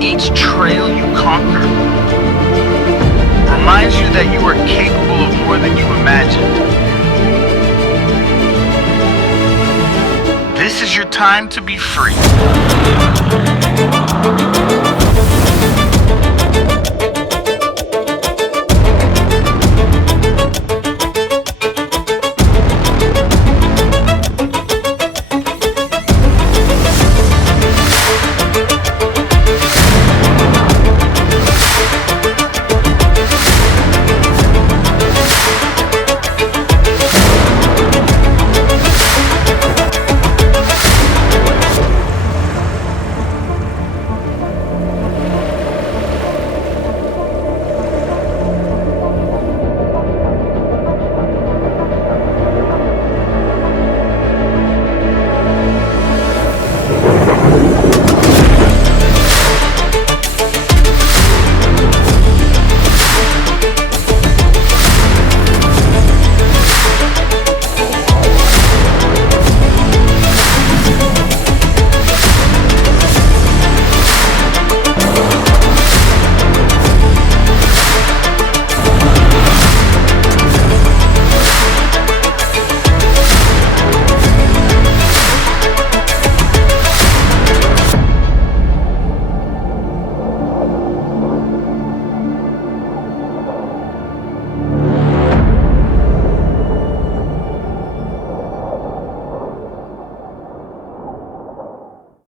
each trail you conquer reminds you that you are capable of more than you imagined. This is your time to be free.